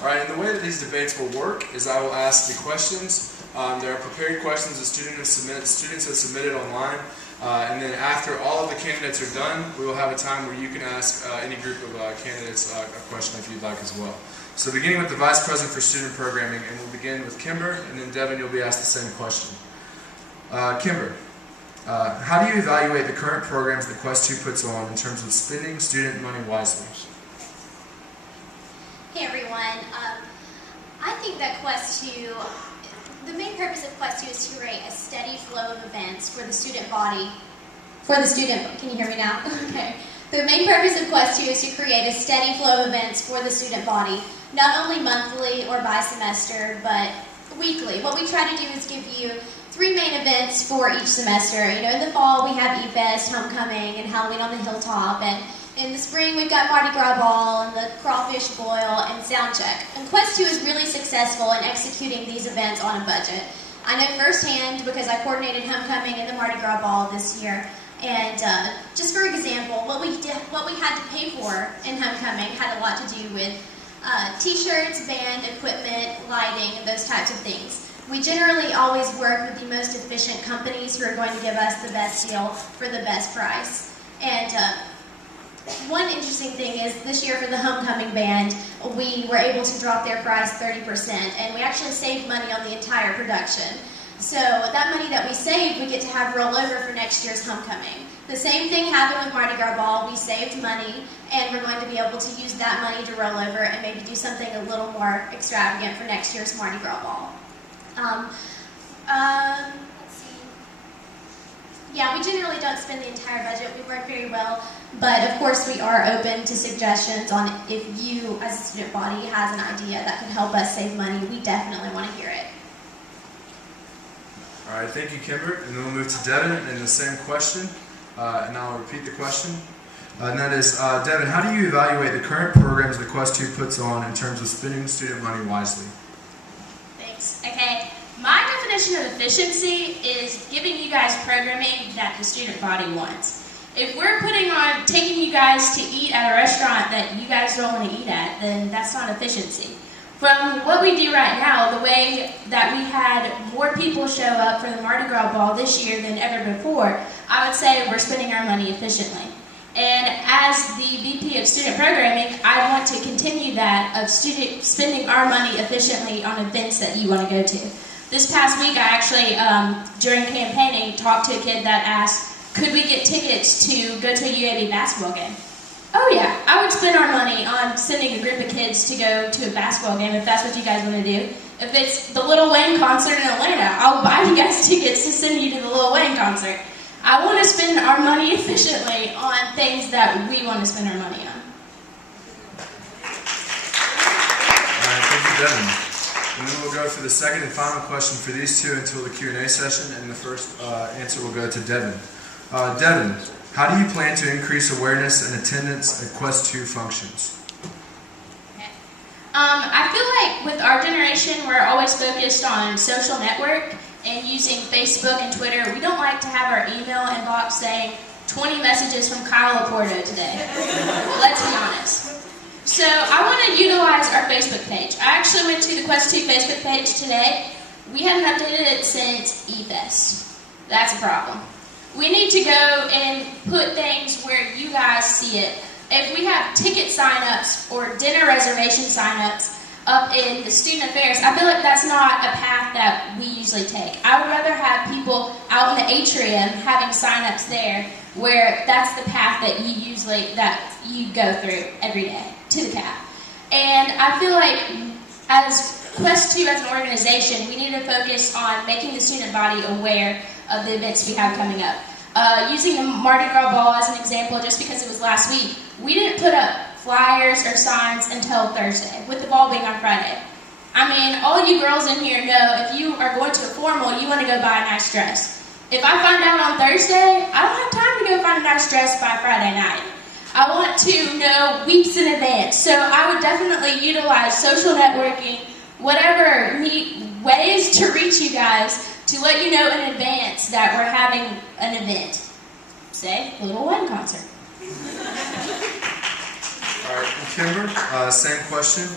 Alright, and the way that these debates will work is I will ask the questions. There are prepared questions that students have submitted online. And then after all of the candidates are done, we will have a time where you can ask any group of candidates a question if you'd like as well. So beginning with the Vice President for Student Programming, and we'll begin with Kimber, and then Devan, you'll be asked the same question. Kimber, how do you evaluate the current programs that Quest 2 puts on in terms of spending student money wisely? Hey everyone, I think that Quest 2, the main purpose of Quest 2 is to create a steady flow of events for the student body. Can you hear me now? Okay. The main purpose of Quest 2 is to create a steady flow of events for the student body, not only monthly or by semester, but weekly. What we try to do is give you 3 main events for each semester. You know, in the fall we have E-Fest, Homecoming, and Halloween on the Hilltop, and in the spring we've got Mardi Gras Ball, and the Crawfish Boil, and Soundcheck. And Quest 2 is really successful in executing these events on a budget. I know firsthand because I coordinated Homecoming and the Mardi Gras Ball this year. And just for example, what we had to pay for in Homecoming had a lot to do with t-shirts, band, equipment, lighting, and those types of things. We generally always work with the most efficient companies who are going to give us the best deal for the best price. And one interesting thing is this year for the Homecoming Band, we were able to drop their price 30%, and we actually saved money on the entire production. So that money that we saved, we get to have roll over for next year's Homecoming. The same thing happened with Mardi Gras Ball. We saved money, and we're going to be able to use that money to roll over and maybe do something a little more extravagant for next year's Mardi Gras Ball. Let's see. Yeah, we generally don't spend the entire budget. We work very well, but of course we are open to suggestions on if you, as a student body, has an idea that could help us save money. We definitely want to hear it. All right, thank you, Kimber. And then we'll move to Devan and the same question, and I'll repeat the question. And that is, Devan, how do you evaluate the current programs that Quest 2 puts on in terms of spending student money wisely? Thanks. Okay, my definition of efficiency is giving you guys programming that the student body wants. If we're taking you guys to eat at a restaurant that you guys don't want to eat at, then that's not efficiency. From what we do right now, the way that we had more people show up for the Mardi Gras Ball this year than ever before, I would say we're spending our money efficiently. And as the VP of Student Programming, I want to continue that of spending our money efficiently on events that you want to go to. This past week, I actually, during campaigning, talked to a kid that asked, could we get tickets to go to a UAB basketball game? Oh yeah, I would spend our money on sending a group of kids to go to a basketball game if that's what you guys want to do. If it's the Lil Wayne concert in Atlanta, I'll buy you guys tickets to send you to the Lil Wayne concert. I want to spend our money efficiently on things that we want to spend our money on. Alright, thank you, Devan. And then we'll go for the second and final question for these two until the Q&A session, and the first answer will go to Devan. Devan, how do you plan to increase awareness and attendance at Quest 2 functions? Okay. I feel like with our generation, we're always focused on social network and using Facebook and Twitter. We don't like to have our email inbox saying 20 messages from Kyle Laporto today. Let's be honest. So I want to utilize our Facebook page. I actually went to the Quest 2 Facebook page today. We haven't updated it since E-Fest. That's a problem. We need to go and put things where you guys see it. If we have ticket sign-ups or dinner reservation sign-ups up in the student affairs, I feel like that's not a path that we usually take. I would rather have people out in the atrium having sign-ups there where that's the path that you go through every day to the CAP. And I feel like as Quest 2 as an organization, we need to focus on making the student body aware of the events we have coming up. Using the Mardi Gras Ball as an example, just because it was last week, we didn't put up flyers or signs until Thursday, with the ball being on Friday. I mean, all you girls in here know if you are going to a formal, you want to go buy a nice dress. If I find out on Thursday, I don't have time to go find a nice dress by Friday night. I want to know weeks in advance, so I would definitely utilize social networking, whatever neat ways to reach you guys, to let you know in advance that we're having an event. Say, the Lil Wayne concert. All right, Kimber, same question.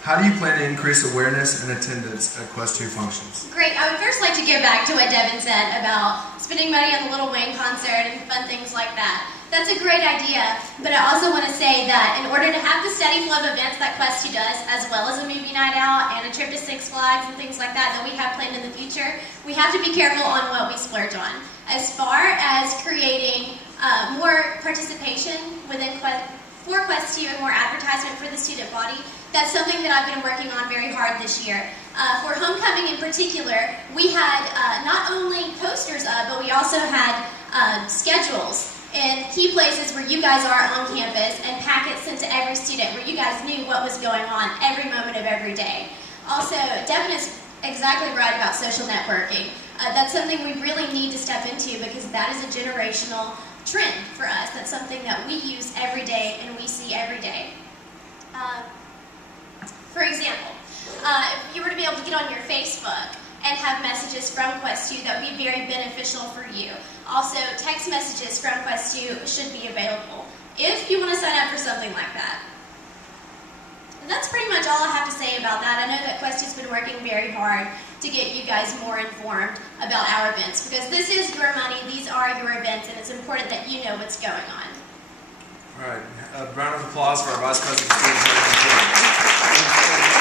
How do you plan to increase awareness and attendance at Quest 2 functions? Great. I would first like to get back to what Devan said about spending money on the Little Wayne concert and fun things like that. That's a great idea, but I also want to say that in order to have the steady flow of events that Quest 2 does, as well as a movie night out and a trip to Six Flags and things like that we have planned in the future, we have to be careful on what we splurge on. As far as creating more participation for Quest 2 and more advertisement for the student body, that's something that I've been working on very hard this year. For homecoming in particular, we had not only posters up, but we also had schedules in key places where you guys are on campus and packets sent to every student where you guys knew what was going on every moment of every day. Also, Devan is exactly right about social networking. That's something we really need to step into because that is a generational trend for us. That's something that we use every day and we see every day. For example, if you were to be able to get on your Facebook and have messages from Quest 2, that would be very beneficial for you. Also, text messages from Quest 2 should be available if you want to sign up for something like that. And that's pretty much all I have to say about that. I know that Quest 2's been working very hard to get you guys more informed about our events because this is your money, these are your events, and it's important that you know what's going on. All right, a round of applause for our Vice President of Student Development.